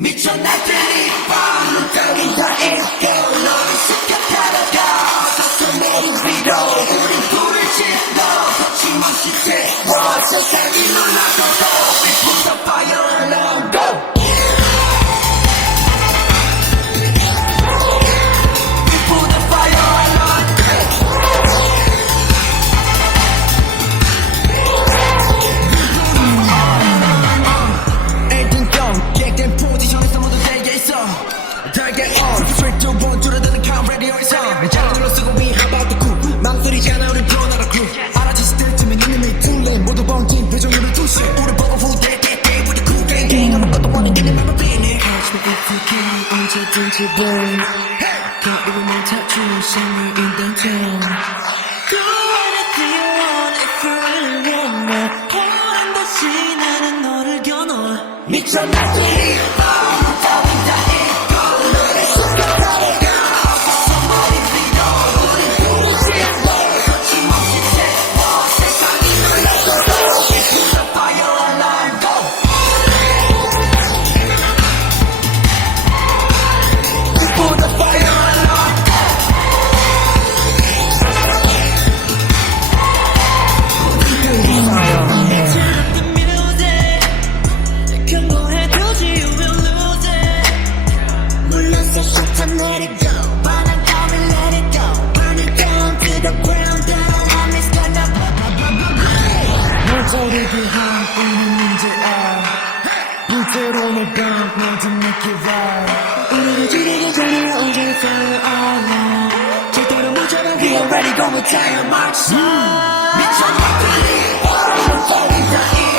미쳐 날들이 밤 땅이 다 익혀 너를 습격하다가 가슴에 위로 우린 불을 질러 거침없이 태워 세상이 놀라서도 We put the fire alarm go We put the fire alarm 객된 포지션에서 모두 대게 있어 달게 on straight to one 줄어드는 캄 라디오에서 자를 눌러쓰고 we how about the crew 망설이지 않아 우린 불어나라 crew 알아챘을 때쯤엔 이놈의 둘레 모두 번진 표정으로 투시 우리 보고 후대대대 with the cool gang gang 아무것도 원해 있는 맘을 빼내 Catch me if you can 언제든지 burn 겨울을 멈춰준 summer in downtown Do anything you want if you really want me 보는 듯이 나는 너를 겨눠 미쳐 날들이 밤 따위 다 익고 너를 습격하다가 가슴머리 위로 우린 불을 질러 거침없이 태워 세상이 놀라서도 We put the fire alarm go We put the fire alarm Let it go, but I'm coming, let it go. Burn it down to the ground, down on this kind of 모조리기 하나뿐인 문제야 불태로 널 깜빡 느껴봐 우리를 지르기 전에 언제서 알아 절대로 못 잡아 We already go with time march 미쳐 날들이 바로 다